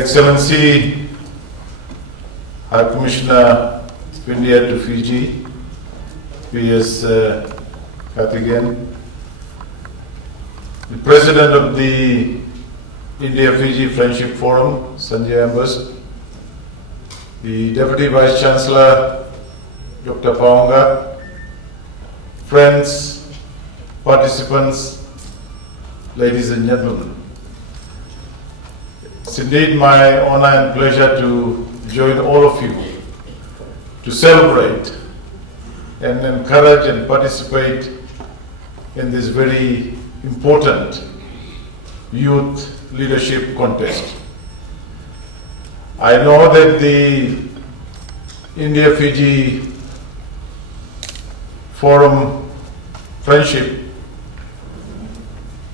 Excellency High Commissioner of India to Fiji, P.S. Karthikeyan, the President of the India-Fiji Friendship Forum, Sanjay Ambus, the Deputy Vice Chancellor, Dr. Paonga, friends, participants, ladies and gentlemen. It's indeed my honor and pleasure to join all of you to celebrate and encourage and participate in this very important youth leadership contest. I know that the India-Fiji Forum Friendship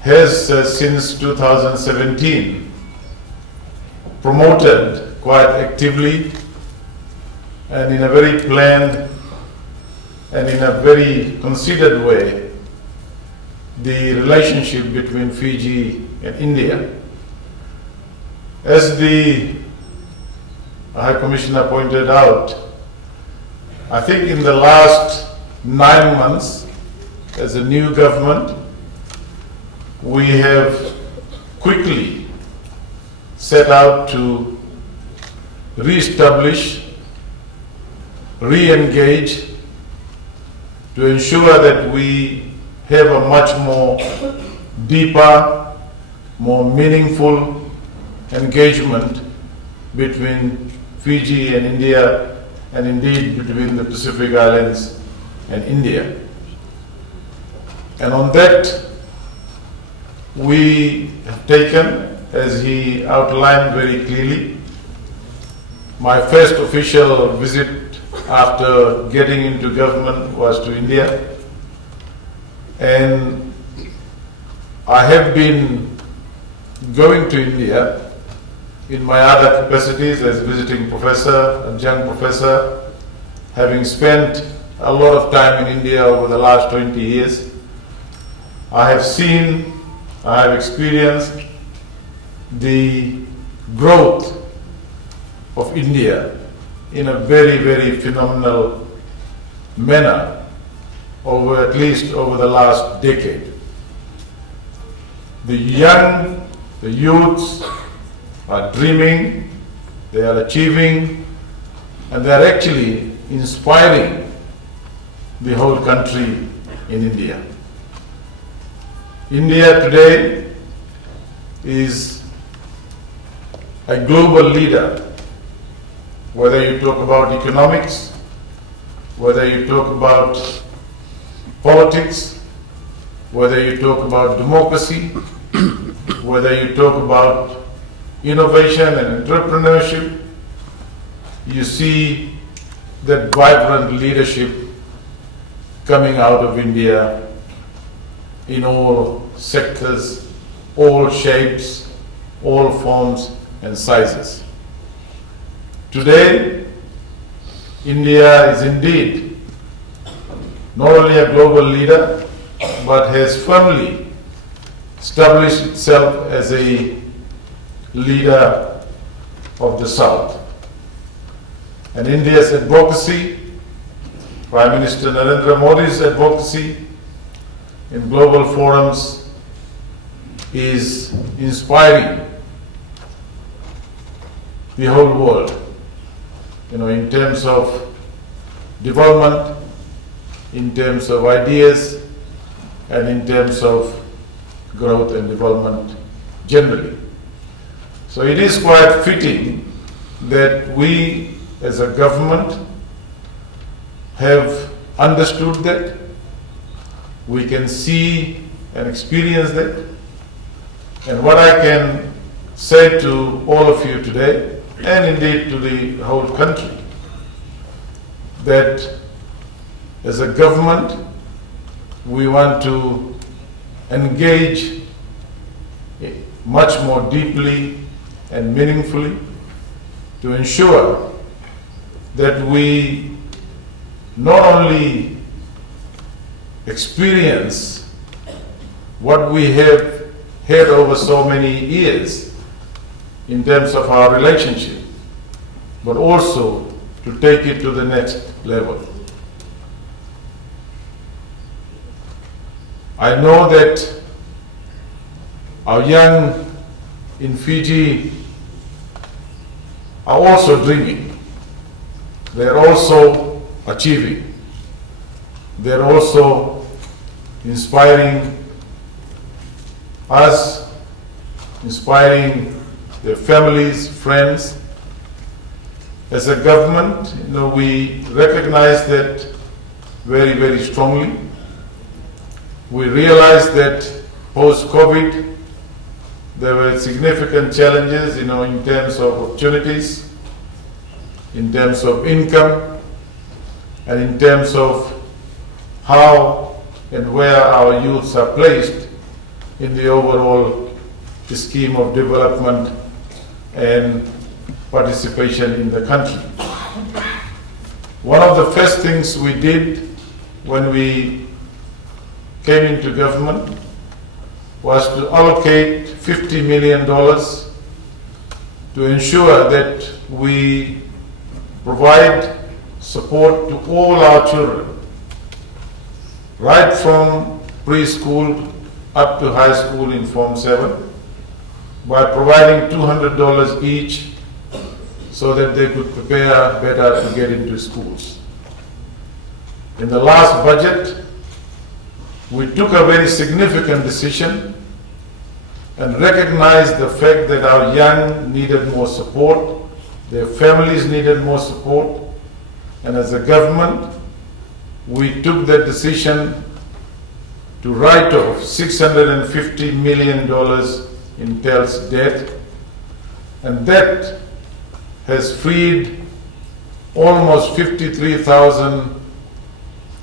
has since 2017 promoted quite actively and in a very planned and in a very considered way the relationship between Fiji and India. As the High Commissioner pointed out, I think in the last 9 months as a new government, we have quickly set out to re-establish, re-engage, to ensure that we have a much more deeper, more meaningful engagement between Fiji and India, and indeed between the Pacific Islands and India. And on that, we have taken, as he outlined very clearly, my first official visit after getting into government was to India. And I have been going to India in my other capacities as visiting professor, adjunct professor, having spent a lot of time in India over the last 20 years. I have seen, I have experienced the growth of India in a very, very phenomenal manner over at least over the last decade. The young, the youths are dreaming, they are achieving, and they are actually inspiring the whole country in India. India today is a global leader, whether you talk about economics, whether you talk about politics, whether you talk about democracy, whether you talk about innovation and entrepreneurship, you see that vibrant leadership coming out of India in all sectors, all shapes, all forms and sizes. Today, India is indeed not only a global leader, but has firmly established itself as a leader of the South. And India's advocacy, Prime Minister Narendra Modi's advocacy in global forums is inspiring the whole world, in terms of development, in terms of ideas, and in terms of growth and development generally. So it is quite fitting that we as a government have understood that, we can see and experience that. And what I can say to all of you today, and indeed to the whole country, that as a government, we want to engage much more deeply and meaningfully to ensure that we not only experience what we have had over so many years, in terms of our relationship, but also to take it to the next level. I know that our young in Fiji are also dreaming. They're also achieving. They're also inspiring us, inspiring their families, friends. As a government, we recognize that very, very strongly. We realize that post-COVID, there were significant challenges, in terms of opportunities, in terms of income, and in terms of how and where our youths are placed in the overall scheme of development and participation in the country. One of the first things we did when we came into government was to allocate $50 million to ensure that we provide support to all our children, right from preschool up to high school in Form 7, by providing $200 each so that they could prepare better to get into schools. In the last budget, we took a very significant decision and recognized the fact that our young needed more support, their families needed more support, and as a government, we took that decision to write off $650 million in TEL's debt, and that has freed almost 53,000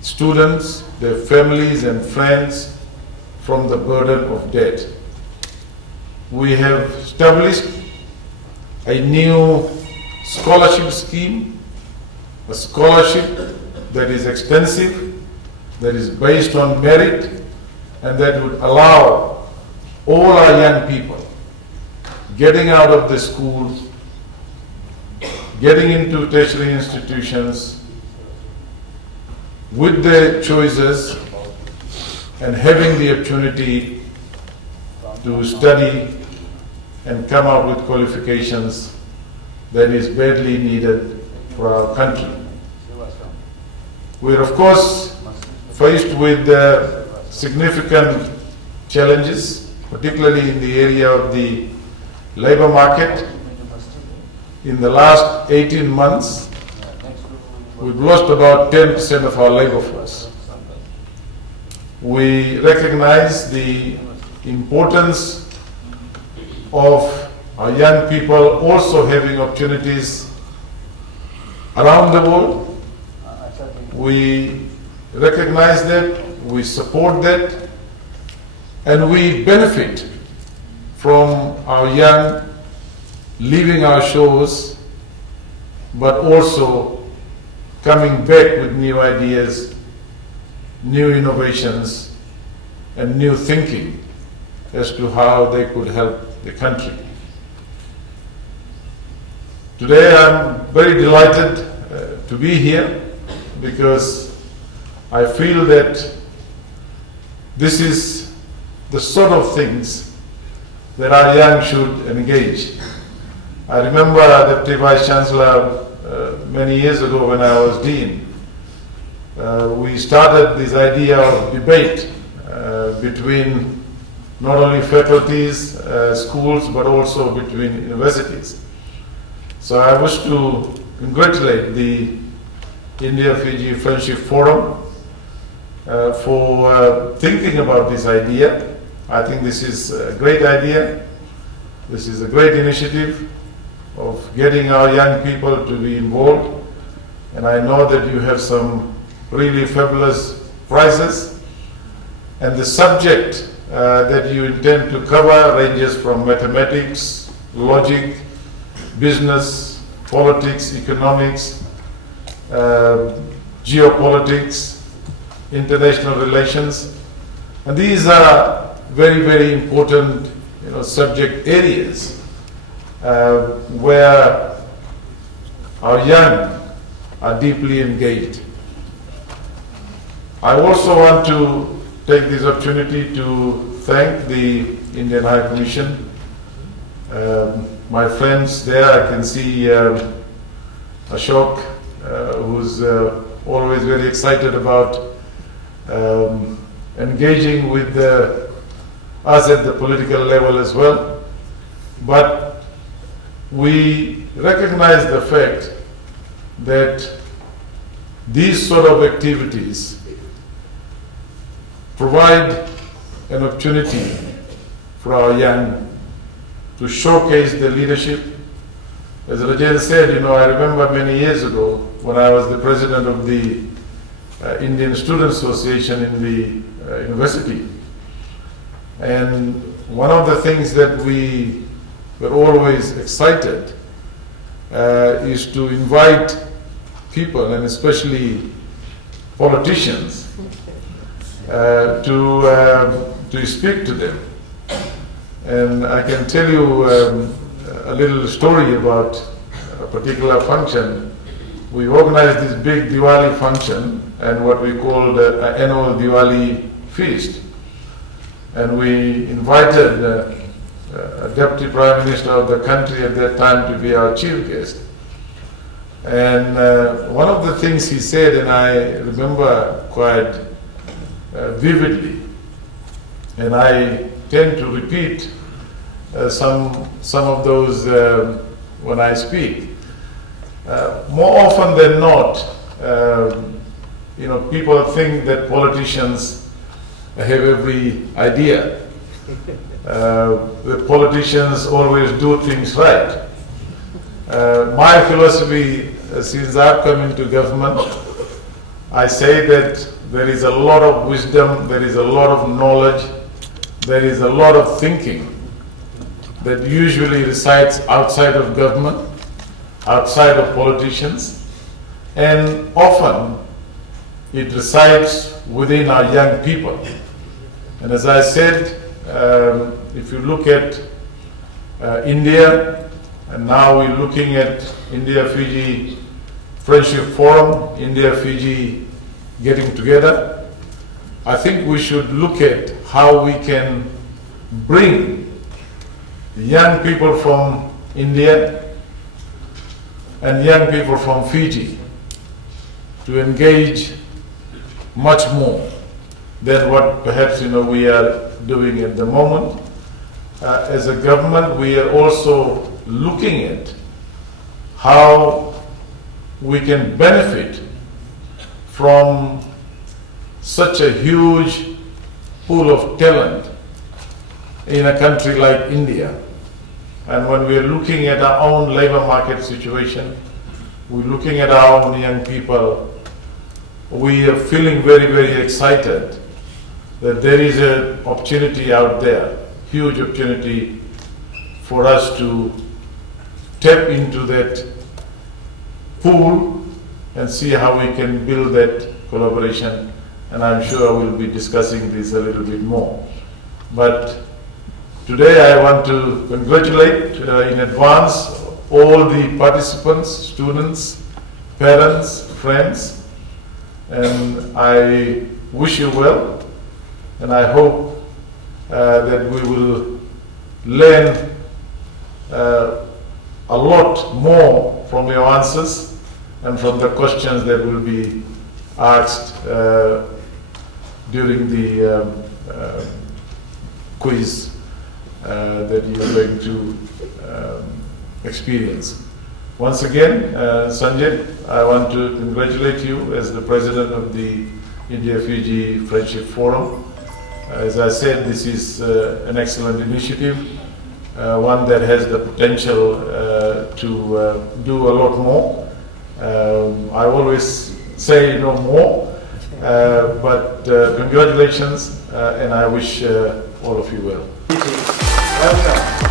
students, their families and friends from the burden of debt. We have established a new scholarship scheme, a scholarship that is extensive, that is based on merit, and that would allow all our young people getting out of the schools, getting into tertiary institutions with their choices and having the opportunity to study and come out with qualifications that is badly needed for our country. We're of course faced with significant challenges, particularly in the area of the labor market. In the last 18 months, we've lost about 10% of our labor force. We recognize the importance of our young people also having opportunities around the world. We recognize that, we support that, and we benefit from our young leaving our shores, but also coming back with new ideas, new innovations, and new thinking as to how they could help the country. Today I'm very delighted to be here because I feel that this is the sort of things that our young should engage. I remember Deputy Vice Chancellor many years ago when I was Dean, we started this idea of debate between not only faculties, schools, but also between universities. So I wish to congratulate the India-Fiji Friendship Forum for thinking about this idea. I think this is a great idea. This is a great initiative of getting our young people to be involved. And I know that you have some really fabulous prizes. And the subject that you intend to cover ranges from mathematics, logic, business, politics, economics, geopolitics, international relations. And these are very, very important subject areas where our young are deeply engaged. I also want to take this opportunity to thank the Indian High Commission. My friends there, I can see Ashok, who's always very excited about engaging with us at the political level as well. But we recognize the fact that these sort of activities provide an opportunity for our young to showcase their leadership. As Rajan said, I remember many years ago when I was the president of the Indian Student Association in the university. And one of the things that we were always excited is to invite people, and especially politicians, to speak to them. And I can tell you a little story about a particular function. We organized this big Diwali function and what we called an annual Diwali feast. And we invited a Deputy Prime Minister of the country at that time to be our chief guest. And one of the things he said, and I remember quite vividly, and I tend to repeat some of those when I speak. More often than not, people think that politicians have every idea. The politicians always do things right. My philosophy, since I've come into government, I say that there is a lot of wisdom, there is a lot of knowledge, there is a lot of thinking that usually resides outside of government, outside of politicians, and often it resides within our young people. And as I said, if you look at India, and now we're looking at India-Fiji Friendship Forum, India-Fiji getting together, I think we should look at how we can bring young people from India and young people from Fiji to engage much more than what perhaps we are doing at the moment. As a government, we are also looking at how we can benefit from such a huge pool of talent in a country like India. And when we're looking at our own labor market situation, we're looking at our own young people, we are feeling very, very excited that there is an opportunity out there, huge opportunity for us to tap into that pool and see how we can build that collaboration. And I'm sure we'll be discussing this a little bit more. But today I want to congratulate in advance all the participants, students, parents, friends, and I wish you well, and I hope that we will learn a lot more from your answers and from the questions that will be asked during the quiz that you are going to experience. Once again, Sanjay, I want to congratulate you as the president of the India-Fiji Friendship Forum. As I said, this is an excellent initiative, one that has the potential to do a lot more. I always say no more, but congratulations, and I wish all of you well. Welcome.